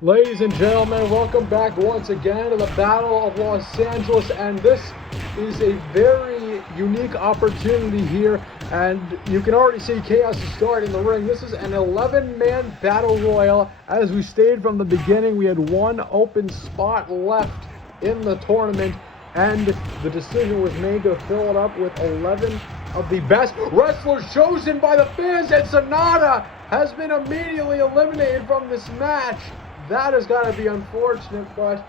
Ladies and gentlemen, welcome back once again to the Battle of Los Angeles, and this is a very unique opportunity here, and you can already see chaos is starting in the ring. This is an 11-man battle royal. As we stated from the beginning, we had one open spot left in the tournament, and the decision was made to fill it up with 11 of the best wrestlers chosen by the fans, and Sonata has been immediately eliminated from this match. That has got to be unfortunate, but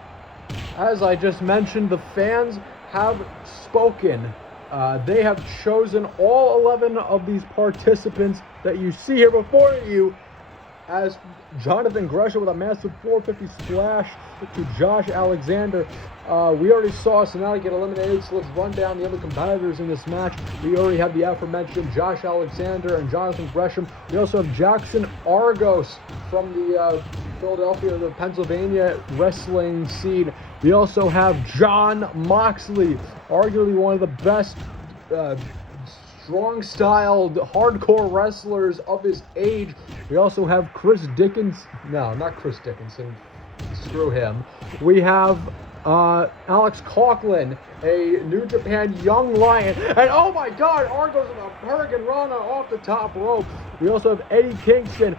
as I just mentioned, the fans have spoken. They have chosen all 11 of these participants that you see here before you, as Jonathan Gresham with a massive 450 splash to Josh Alexander. We already saw Sonata get eliminated, so let's run down the other competitors in this match. We already have the aforementioned Josh Alexander and Jonathan Gresham. We also have Jackson Argos from the Philadelphia, the Pennsylvania wrestling scene. We also have John Moxley, arguably one of the best strong-styled, hardcore wrestlers of his age. We also have Chris Dickinson. No, not Chris Dickinson. Screw him. We have Alex Coughlin, a New Japan young lion. And oh my God, Argos with a Hurricane Rana off the top rope. We also have Eddie Kingston,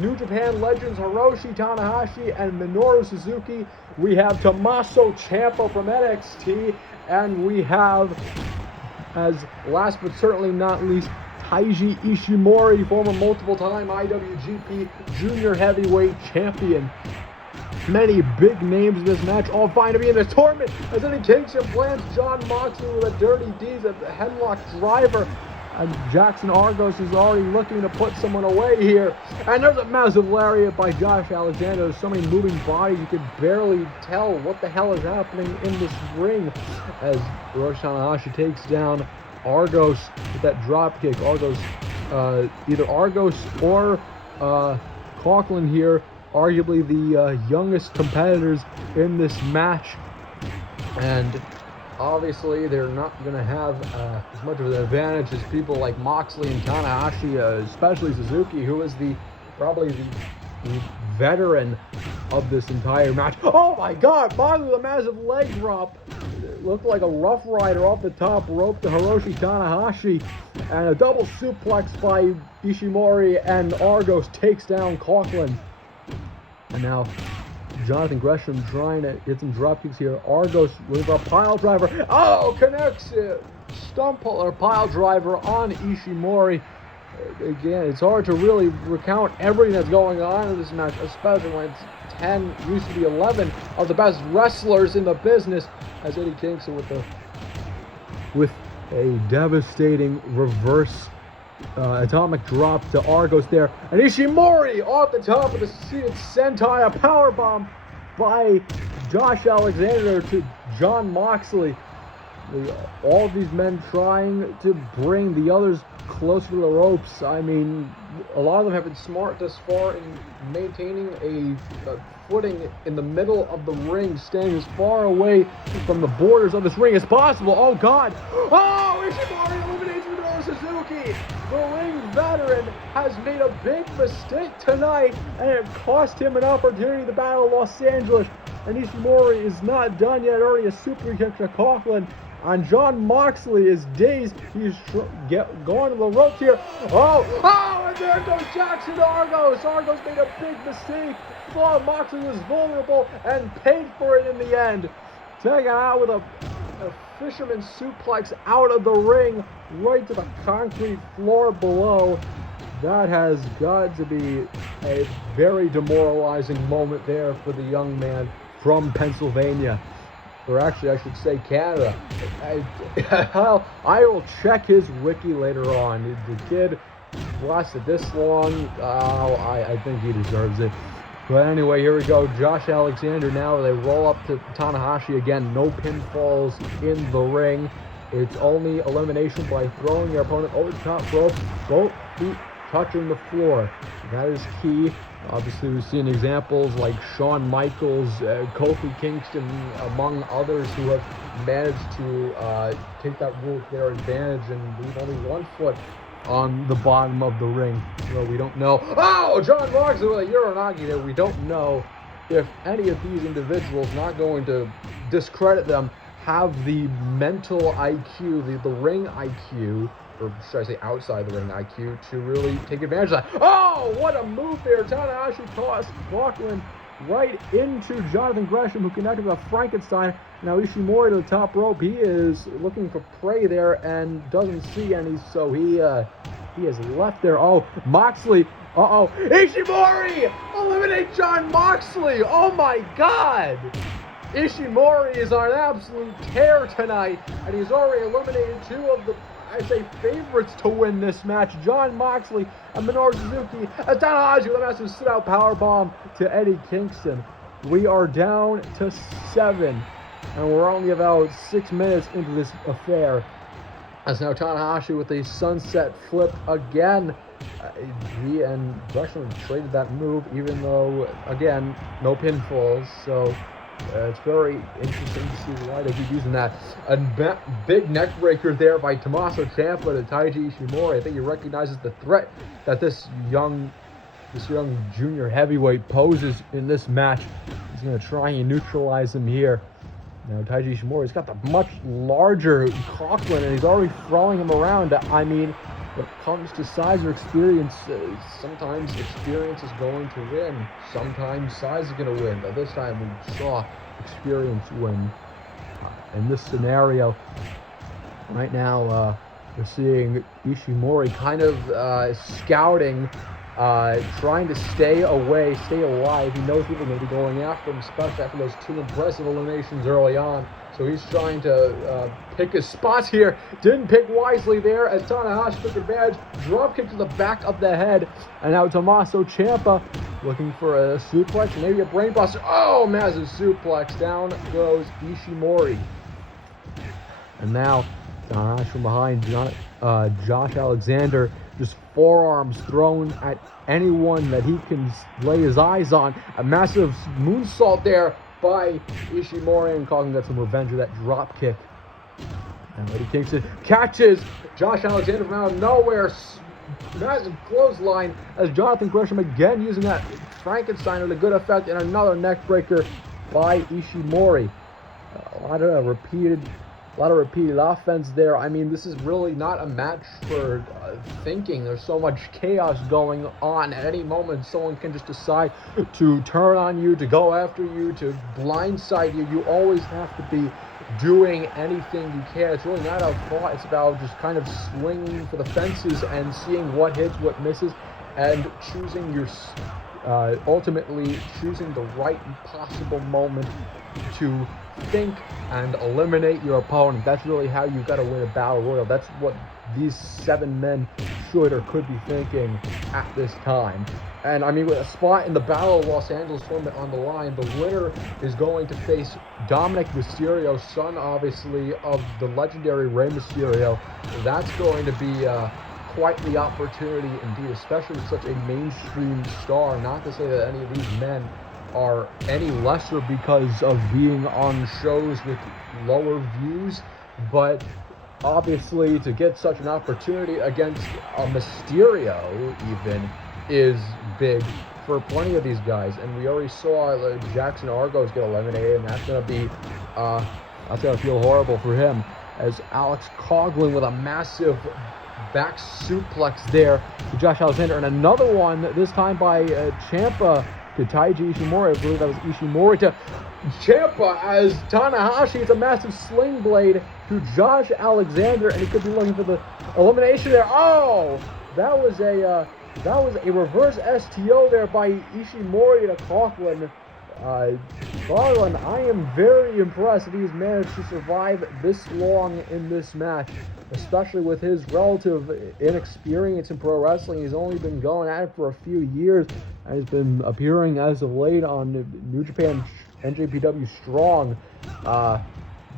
New Japan legends Hiroshi Tanahashi and Minoru Suzuki. We have Tommaso Ciampa from NXT. And we have, as last but certainly not least, Taiji Ishimori, former multiple-time IWGP Junior Heavyweight Champion. Many big names in this match, all fine to be in the tournament, as Eddie Kingston plants John Moxley with a dirty D's at the headlock driver. And Jackson Argos is already looking to put someone away here. And there's a massive lariat by Josh Alexander. There's so many moving bodies, you can barely tell what the hell is happening in this ring. As Hiroshi Tanahashi takes down Argos with that drop kick. Argos, either Argos or Coughlin here, arguably the youngest competitors in this match. And obviously, they're not going to have as much of an advantage as people like Moxley and Tanahashi, especially Suzuki, who is probably the veteran of this entire match. Oh my God! Moxley with a massive leg drop. It looked like a Rough Rider off the top rope to Hiroshi Tanahashi, and a double suplex by Ishimori, and Argos takes down Coughlin. And now Jonathan Gresham trying to get some drop kicks here. Argos with a pile driver. Oh, connects stump or pile driver on Ishimori. Again, it's hard to really recount everything that's going on in this match, especially when it's 10, used to be 11 of the best wrestlers in the business. As Eddie Kingston with a devastating reverse atomic drop to Argos there, and Ishimori off the top of the seated sentai, a powerbomb by Josh Alexander to John Moxley. All of these men trying to bring the others closer to the ropes. I mean, a lot of them have been smart thus far in maintaining a footing in the middle of the ring, staying as far away from the borders of this ring as possible. Oh God! Oh, Ishimori eliminates Minoru Suzuki! The ring veteran has made a big mistake tonight, and it cost him an opportunity to battle Los Angeles. And Ishimori is not done yet, already a super kick to Coughlin. And John Moxley is dazed. He's going to the ropes here. Oh, and there goes Jackson Argos. Argos made a big mistake. Thought Moxley was vulnerable and paid for it in the end. Taking out with a fisherman suplex out of the ring, right to the concrete floor below. That has got to be a very demoralizing moment there for the young man from Pennsylvania. Or actually, I should say Canada. I will check his wiki later on. The kid lasted this long. I think he deserves it. But anyway, here we go. Josh Alexander now. They roll up to Tanahashi again. No pinfalls in the ring. It's only elimination by throwing your opponent over the top rope. Both feet touching the floor. That is key. Obviously, we've seen examples like Shawn Michaels, Kofi Kingston, among others who have managed to take that rule to their advantage and leave only one foot on the bottom of the ring. Well, we don't know. Oh, John Moxley with a Uranagi there. We don't know if any of these individuals, not going to discredit them, have the mental IQ, the ring IQ, or should I say outside the ring IQ, to really take advantage of that. Oh, what a move there. Tanahashi tossed Coughlin right into Jonathan Gresham, who connected with a Frankenstein. Now Ishimori to the top rope. He is looking for prey there and doesn't see any, so he has left there. Oh, Moxley. Uh-oh. Ishimori! Eliminate Jon Moxley! Oh my God! Ishimori is on an absolute tear tonight, and he's already eliminated two of the, I say, favorites to win this match. Jon Moxley and Minoru Suzuki. And Tanahashi with a massive sit-out powerbomb to Eddie Kingston. We are down to 7, and we're only about 6 minutes into this affair. As now Tanahashi with a sunset flip again. He and Gresham traded that move, even though, again, no pinfalls. So it's very interesting to see why they keep using that. A big neck breaker there by Tommaso Ciampa to Taiji Ishimori. I think he recognizes the threat that this young junior heavyweight poses in this match. He's going to try and neutralize him here. Now Taiji Ishimori's got the much larger Coughlin, and he's already throwing him around. I mean, when it comes to size or experience, sometimes experience is going to win. Sometimes size is going to win. But this time we saw experience win. In this scenario, right now, we're seeing Ishimori kind of scouting, trying to stay away, stay alive. He knows people are going to be going after him, especially after those 2 impressive eliminations early on. So he's trying to pick his spots here. Didn't pick wisely there as Tanahashi took advantage. Drop kick to the back of the head. And now Tommaso Ciampa looking for a suplex, maybe a brainbuster. Oh, massive suplex. Down goes Ishimori. And now Tanahashi from behind, Josh Alexander, just forearms thrown at anyone that he can lay his eyes on. A massive moonsault there by Ishimori, and Coughlin got some revenge with that drop kick. And Eddie Kingston catches Josh Alexander from out of nowhere. Massive clothesline as Jonathan Gresham again using that Frankenstein with a good effect, and another neck breaker by Ishimori. A lot of repeated offense there. I mean, this is really not a match for thinking. There's so much chaos going on. At any moment, someone can just decide to turn on you, to go after you, to blindside you. You always have to be doing anything you can. It's really not about thought. It's about just kind of swinging for the fences and seeing what hits, what misses, and choosing your ultimately choosing the right possible moment to think and eliminate your opponent. That's really how you got to win a battle royal. That's what these 7 men should or could be thinking at this time. And I mean, with a spot in the Battle of Los Angeles tournament on the line, the winner is going to face Dominic Mysterio, son obviously of the legendary Rey Mysterio. That's going to be quite the opportunity indeed, especially with such a mainstream star. Not to say that any of these men are any lesser because of being on shows with lower views, but obviously to get such an opportunity against a Mysterio even is big for plenty of these guys. And we already saw Jackson Argos get eliminated, and that's going to be that's going to feel horrible for him, as Alex Coughlin with a massive back suplex there to Josh Alexander, and another one this time by Ciampa to Taiji Ishimori. I believe that was Ishimori to Ciampa as Tanahashi. It's a massive sling blade to Josh Alexander, and he could be looking for the elimination there. Oh, that was a reverse STO there by Ishimori to Coughlin. Coughlin, I am very impressed that he's managed to survive this long in this match, especially with his relative inexperience in pro wrestling. He's only been going at it for a few years, and he's been appearing as of late on New Japan NJPW Strong.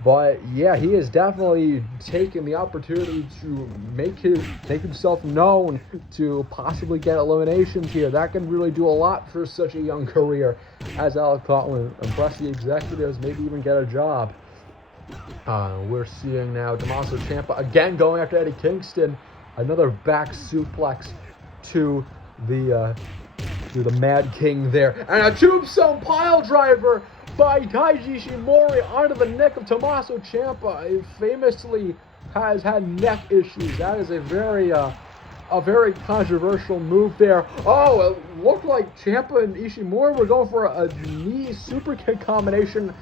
But yeah, he has definitely taken the opportunity to make himself known, to possibly get eliminations here. That can really do a lot for such a young career as Alex Coughlin. Impress the executives, maybe even get a job. We're seeing now Tommaso Ciampa again going after Eddie Kingston. Another back suplex to the Do the Mad King there. And a tombstone pile driver by Taiji Ishimori onto the neck of Tommaso Ciampa. He famously has had neck issues. That is a very controversial move there. Oh, it looked like Ciampa and Ishimori were going for a knee super kick combination,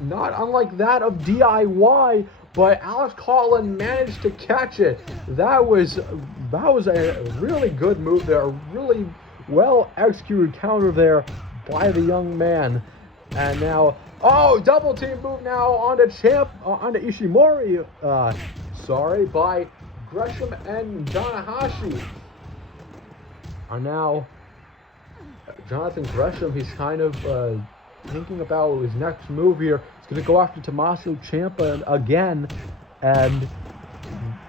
not unlike that of DIY, but Alex Coughlin managed to catch it. That was a really good move there, a really well executed counter there by the young man. And now, oh, double team move now onto Ishimori. By Gresham and Tanahashi. Are now Jonathan Gresham. He's kind of thinking about his next move here. He's going to go after Tommaso Ciampa again, and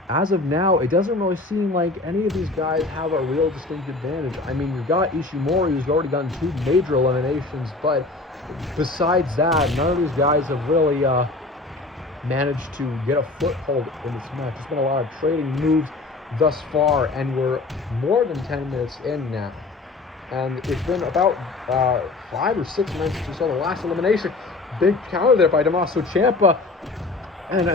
as of now, it doesn't really seem like any of these guys have a real distinct advantage. I mean, you've got Ishimori, who's already gotten 2 major eliminations, but besides that, none of these guys have really managed to get a foothold in this match. There's been a lot of trading moves thus far, and we're more than 10 minutes in now. And it's been about 5 or 6 minutes since we saw the last elimination. Big counter there by Tommaso Ciampa. And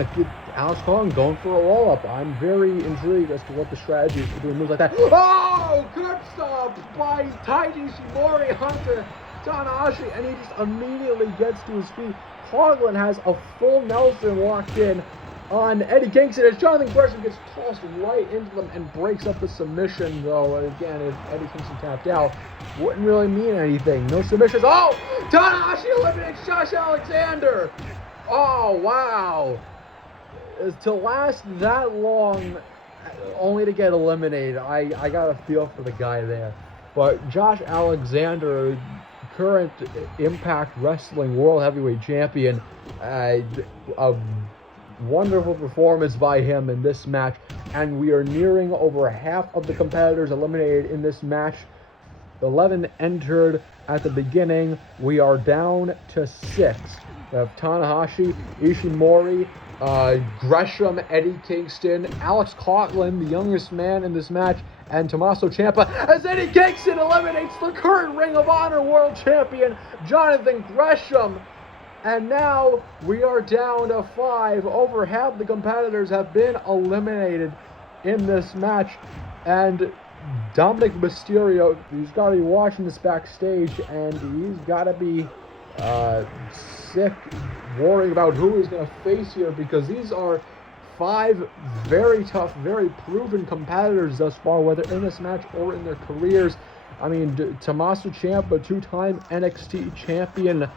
Alex Coughlin going for a roll-up. I'm very intrigued as to what the strategy is for doing moves like that. Oh, good stop by Taiji Ishimori onto Tanahashi, and he just immediately gets to his feet. Coughlin has a full Nelson locked in on Eddie Kingston as Jonathan Gresham gets tossed right into them and breaks up the submission, though. And again, if Eddie Kingston tapped out, wouldn't really mean anything. No submissions. Oh! Tanahashi eliminates Josh Alexander! Oh, wow! To last that long, only to get eliminated, I got a feel for the guy there. But Josh Alexander, current Impact Wrestling World Heavyweight Champion, a wonderful performance by him in this match, and we are nearing over half of the competitors eliminated in this match. 11 entered at the beginning. We are down to 6. We have Tanahashi, Ishimori, Gresham, Eddie Kingston, Alex Coughlin, the youngest man in this match, and Tommaso Ciampa, as Eddie Kingston eliminates the current Ring of Honor World Champion, Jonathan Gresham. And now we are down to 5. Over half the competitors have been eliminated in this match. And Dominic Mysterio, he's got to be watching this backstage, and he's got to be sick worrying about who he's going to face here, because these are 5 very tough, very proven competitors thus far, whether in this match or in their careers. I mean, Tommaso Ciampa, 2-time NXT champion,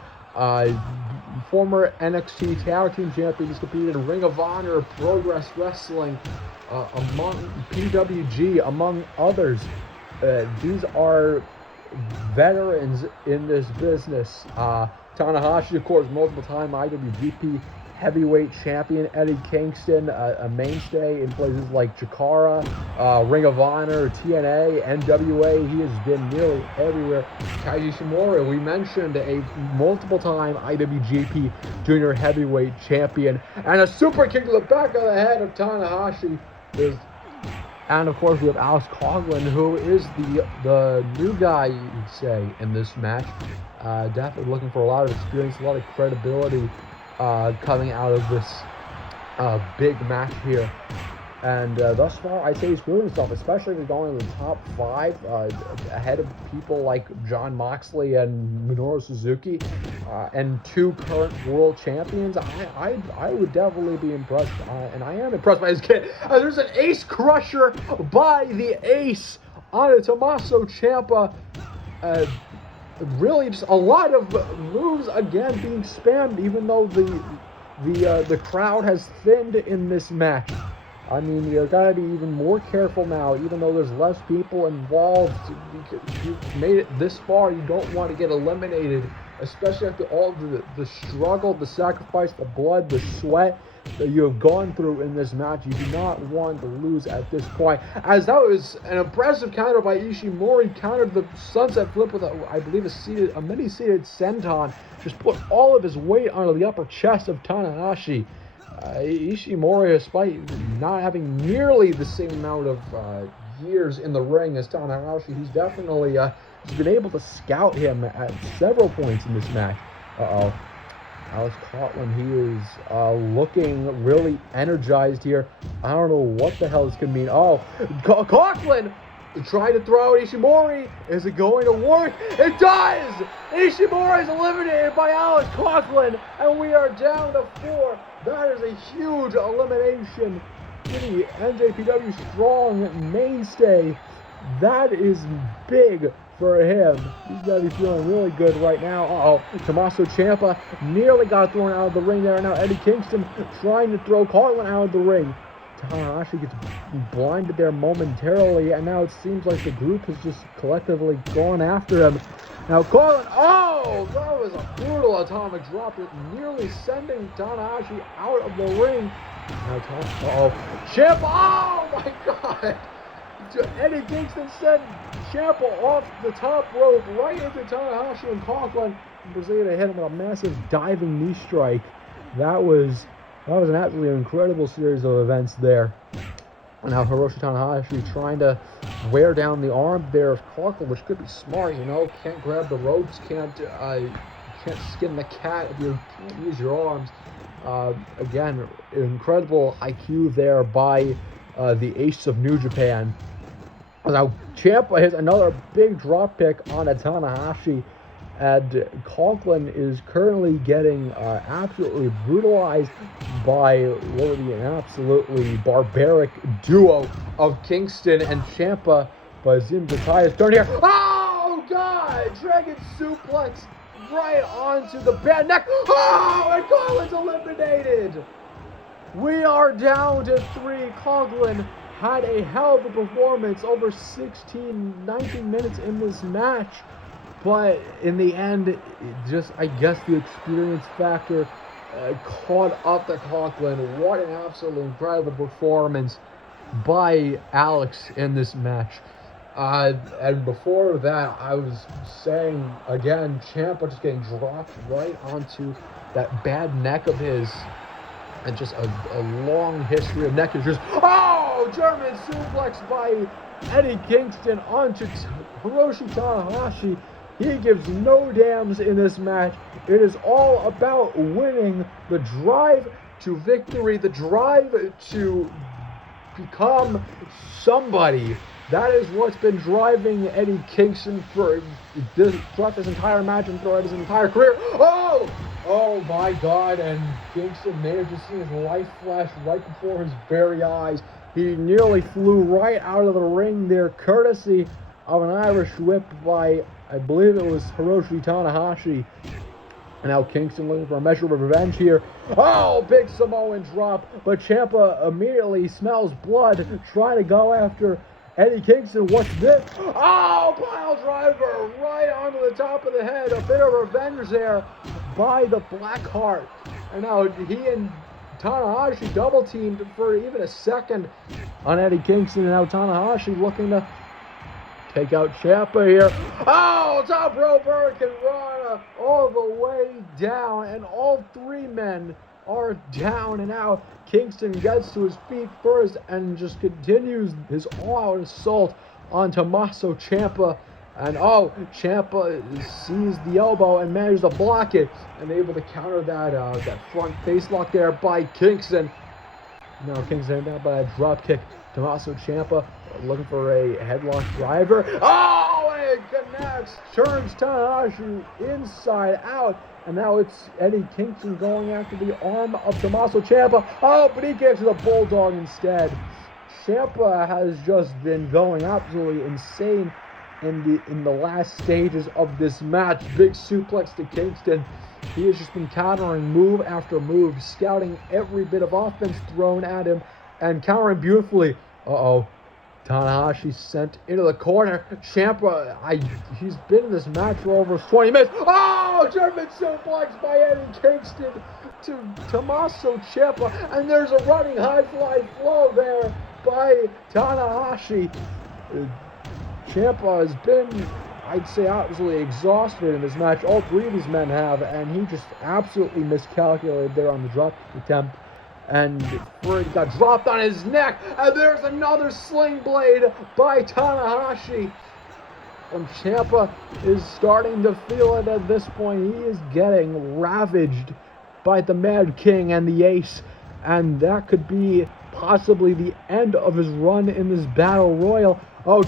former NXT Tag Team champion. He's competed in Ring of Honor, Progress Wrestling, among PWG, among others. These are veterans in this business. Tanahashi, of course, multiple-time IWGP Heavyweight Champion. Eddie Kingston, a mainstay in places like Chikara, Ring of Honor, TNA, NWA. He has been nearly everywhere. Taiji Ishimori, we mentioned, a multiple-time IWGP Junior Heavyweight Champion. And a super kick to the back of the head of Tanahashi. And of course, we have Alex Coughlin, who is the new guy, you'd say, in this match. Definitely looking for a lot of experience, a lot of credibility coming out of this big match here. And thus far, I'd say he's proven himself, especially if he's going in the top 5, ahead of people like Jon Moxley and Minoru Suzuki, and 2 current world champions. I would definitely be impressed, and I am impressed by this kid. There's an ace crusher by the ace on Tommaso Ciampa. Really, just a lot of moves again being spammed, even though the crowd has thinned in this match. I mean, you gotta be even more careful now, even though there's less people involved. You've made it this far, you don't want to get eliminated, especially after all the struggle, the sacrifice, the blood, the sweat that you have gone through in this match. You do not want to lose at this point. As that was an impressive counter by Ishimori, countered the sunset flip with I believe a mini-seated senton. Just put all of his weight onto the upper chest of Tanahashi. Ishimori, despite not having nearly the same amount of years in the ring as Tanahashi, he's definitely has been able to scout him at several points in this match. Alex Coughlin, he is looking really energized here. I don't know what the hell this could mean. Oh, Coughlin trying to throw out Ishimori. Is it going to work? It does! Ishimori is eliminated by Alex Coughlin, and we are down to 4. That is a huge elimination. The NJPW strong mainstay. That is big for him. He's got to be feeling really good right now. Tommaso Ciampa nearly got thrown out of the ring there. Now Eddie Kingston trying to throw Coughlin out of the ring. Tanahashi gets blinded there momentarily, and now it seems like the group has just collectively gone after him. Now Coughlin, that was a brutal atomic drop, it nearly sending Tanahashi out of the ring. Now Ciampa, oh my God! Eddie Kingston sent Ciampa off the top rope right into Tanahashi and Coughlin, and proceeded to hit him with a massive diving knee strike. That was an absolutely incredible series of events there. And now Hiroshi Tanahashi trying to wear down the arm there of Coughlin, which could be smart, can't grab the ropes, can't skin the cat if you use your arms. Again, incredible IQ there by the ace of New Japan. Now Ciampa hits another big drop pick on a Tanahashi, and Coughlin is currently getting absolutely brutalized by what would be an absolutely barbaric duo of Kingston and Ciampa. But it seems the tie is turned here. Oh God! Dragon suplex right onto the bad neck. And Coughlin's eliminated. We are down to 3. Coughlin had a hell of a performance over 19 minutes in this match. But in the end, I guess the experience factor caught up to Coughlin. What an absolutely incredible performance by Alex in this match. And before that, I was saying, again, Ciampa just getting dropped right onto that bad neck of his. And just a long history of neck injuries. German suplex by Eddie Kingston onto Hiroshi Tanahashi. He gives no damns in this match. It is all about winning, the drive to victory, the drive to become somebody. That is what's been driving Eddie Kingston throughout this entire match and throughout his entire career. Oh my God, and Kingston may have just seen his life flash right before his very eyes. He nearly flew right out of the ring there, courtesy of an Irish whip by, I believe it was Hiroshi Tanahashi. And now Kingston looking for a measure of revenge here. Big Samoan drop, but Ciampa immediately smells blood, trying to go after Eddie Kingston. What's this? Pile driver right onto the top of the head. A bit of revenge there by the Blackheart. And now he and Tanahashi double teamed for even a second on Eddie Kingston. And now Tanahashi looking to take out Ciampa here. Top rope Hurricane Rana all the way down. And all 3 men are down. And now Kingston gets to his feet first and just continues his all-out assault on Tommaso Ciampa. And Ciampa sees the elbow and manages to block it, and able to counter that front face lock there by Kingston. Now Kingston down by a drop kick. Tommaso Ciampa looking for a headlock driver. It connects, turns Tanahashi inside out, and now it's Eddie Kingston going after the arm of Tommaso Ciampa. But he gets the bulldog instead. Ciampa has just been going absolutely insane in the last stages of this match. Big suplex to Kingston. He has just been countering move after move, scouting every bit of offense thrown at him, and countering beautifully. Tanahashi sent into the corner. Ciampa, he's been in this match for over 20 minutes. German suplex by Eddie Kingston to Tommaso Ciampa, and there's a running high fly flow there by Tanahashi. Ciampa has been, I'd say, absolutely exhausted in this match. All 3 of these men have, and he just absolutely miscalculated there on the drop attempt. And he got dropped on his neck, and there's another sling blade by Tanahashi. And Ciampa is starting to feel it at this point. He is getting ravaged by the Mad King and the Ace. And that could be possibly the end of his run in this Battle Royal. Oh,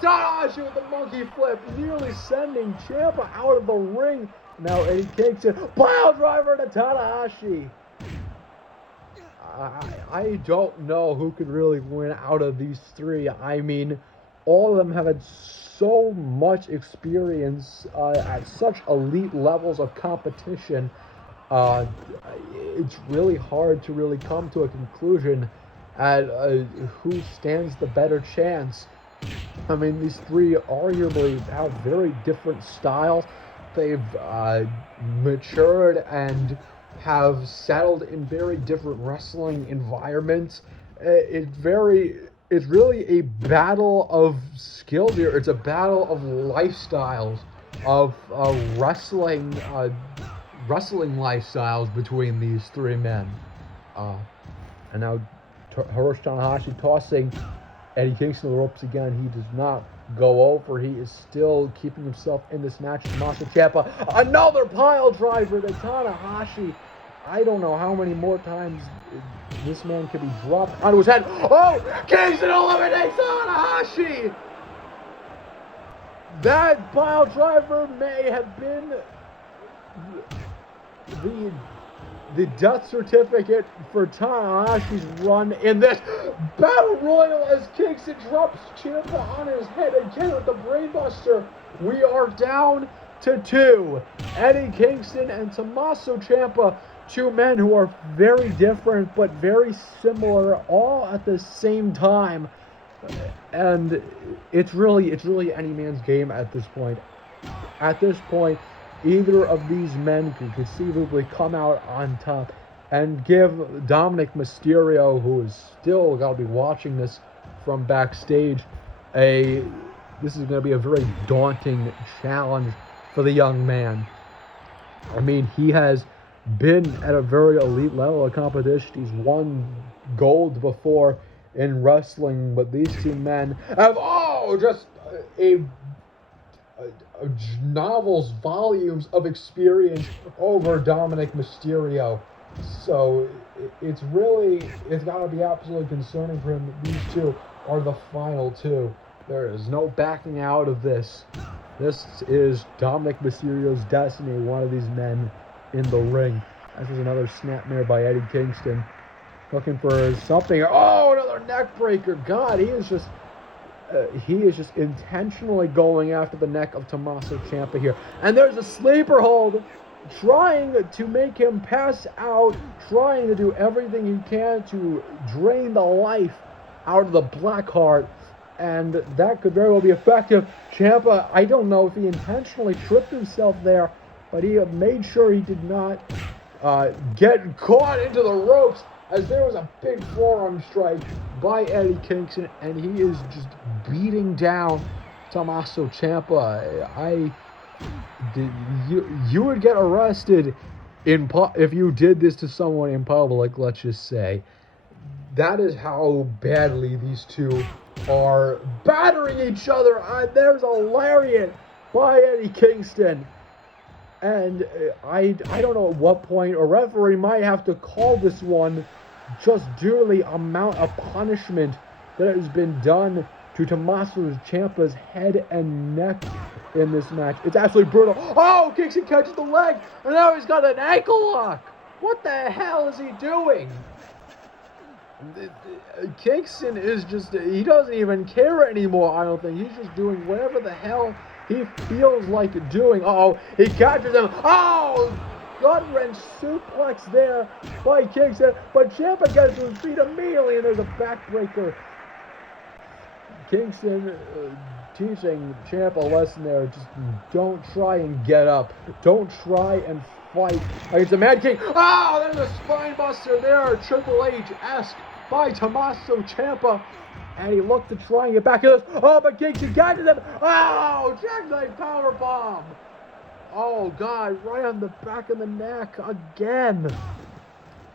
Tanahashi with the monkey flip, nearly sending Ciampa out of the ring. Now Eddie Kingston, pile driver to Tanahashi. I don't know who could really win out of these three. I mean, all of them have had so much experience at such elite levels of competition. It's really hard to really come to a conclusion at who stands the better chance. I mean, these three arguably have very different styles. They've matured and have settled in very different wrestling environments. It's really a battle of skills here. It's a battle of lifestyles, of wrestling lifestyles between these three men. And now Hiroshi Tanahashi tossing Eddie Kingston to the ropes again. He does not go over. He is still keeping himself in this match. Tommaso Ciampa, another pile driver to Tanahashi. I don't know how many more times this man could be dropped onto his head. Oh, Kingston eliminates Tanahashi. That pile driver may have been the death certificate for Tanahashi's run in this Battle Royal as Kingston drops Ciampa on his head again with the brainbuster. We are down to two. Eddie Kingston and Tommaso Ciampa, two men who are very different but very similar all at the same time. And it's really any man's game at this point. At this point, either of these men could conceivably come out on top and give Dominic Mysterio, who is still got to be watching this from backstage, this is going to be a very daunting challenge for the young man. I mean, he has been at a very elite level of competition. He's won gold before in wrestling, but these two men have just novels, volumes of experience over Dominic Mysterio. So it's got to be absolutely concerning for him that these two are the final two. There is no backing out of this. This is Dominic Mysterio's destiny, one of these men in the ring. This was another snapmare by Eddie Kingston. Looking for something. Oh, another neck breaker. God, he is just intentionally going after the neck of Tommaso Ciampa here. And there's a sleeper hold, trying to make him pass out, trying to do everything he can to drain the life out of the Blackheart. And that could very well be effective. Ciampa, I don't know if he intentionally tripped himself there, but he made sure he did not get caught into the ropes, as there was a big forearm strike by Eddie Kingston, and he is just beating down Tommaso Ciampa. You would get arrested if you did this to someone in public, let's just say. That is how badly these two are battering each other. There's a lariat by Eddie Kingston. And I don't know at what point a referee might have to call this one, just due to the amount of punishment that has been done to Tommaso Ciampa's head and neck in this match. It's absolutely brutal. Oh, Kingston catches the leg, and now he's got an ankle lock. What the hell is he doing? Kingston is he doesn't even care anymore, I don't think. He's just doing whatever the hell he feels like doing. Uh-oh, he catches him. Oh, gut-wrench suplex there by Kingston, but Ciampa gets to his feet immediately, and there's a backbreaker. Kingston teaching Ciampa a lesson there. Just don't try and get up. Don't try and fight against the Mad King. Oh, there's a spine buster there, Triple H-esque by Tommaso Ciampa. And he looked to try and get back at us. Oh, but Kingston catches him. Oh, jackknife powerbomb. Oh, God, right on the back of the neck again.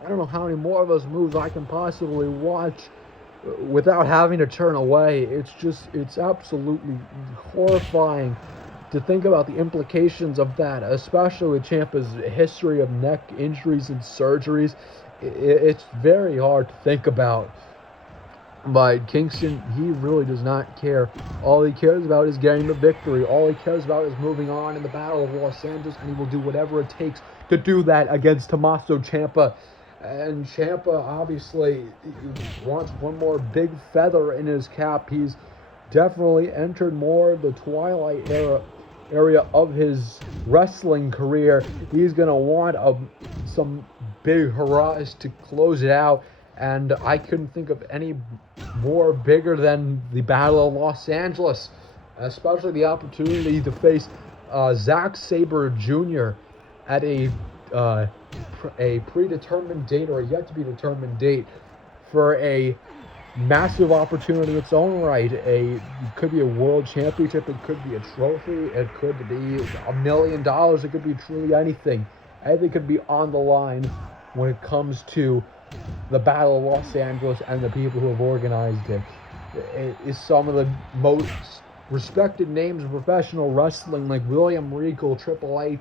I don't know how many more of those moves I can possibly watch. without having to turn away. It's absolutely horrifying to think about the implications of that, especially with Ciampa's history of neck injuries and surgeries. It's very hard to think about. But Kingston, he really does not care. All he cares about is getting the victory. All he cares about is moving on in the Battle of Los Angeles, and he will do whatever it takes to do that against Tommaso Ciampa. And Ciampa obviously wants one more big feather in his cap. He's definitely entered more the twilight area of his wrestling career. He's going to want some big hurrahs to close it out. And I couldn't think of any more bigger than the Battle of Los Angeles, especially the opportunity to face Zack Sabre Jr. at a predetermined date or a yet-to-be-determined date for a massive opportunity in its own right. It could be a world championship, it could be a trophy, it could be $1 million, it could be truly anything. Anything could be on the line when it comes to the Battle of Los Angeles and the people who have organized it. It is some of the most respected names of professional wrestling, like William Regal, Triple H,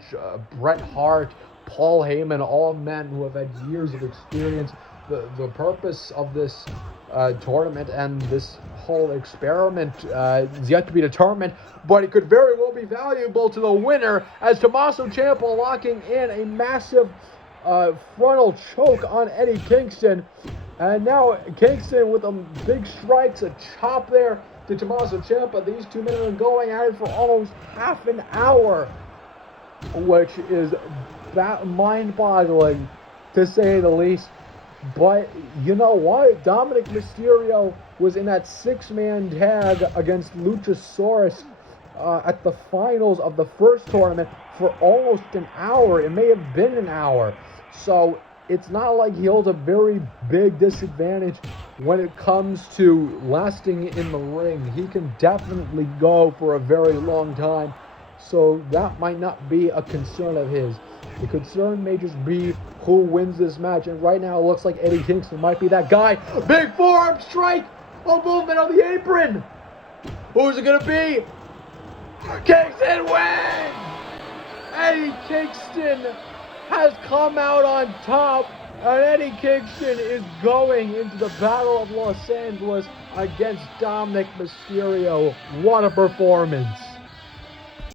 Bret Hart, Paul Heyman, all men who have had years of experience. The purpose of this tournament and this whole experiment is yet to be determined, but it could very well be valuable to the winner, as Tommaso Ciampa locking in a massive frontal choke on Eddie Kingston. And now Kingston with a big strikes, a chop there to Tommaso Ciampa. These two men have been going at it for almost half an hour, which is mind-boggling to say the least. But you know what? Dominic Mysterio was in that six-man tag against Luchasaurus at the finals of the first tournament for almost an hour. It may have been an hour. So it's not like he holds a very big disadvantage when it comes to lasting in the ring. He can definitely go for a very long time. So that might not be a concern of his. The concern may just be who wins this match. And right now it looks like Eddie Kingston might be that guy. Big forearm strike! A movement on the apron! Who's it going to be? Kingston wins! Eddie Kingston has come out on top, and Eddie Kingston is going into the Battle of Los Angeles against Dominic Mysterio. What a performance!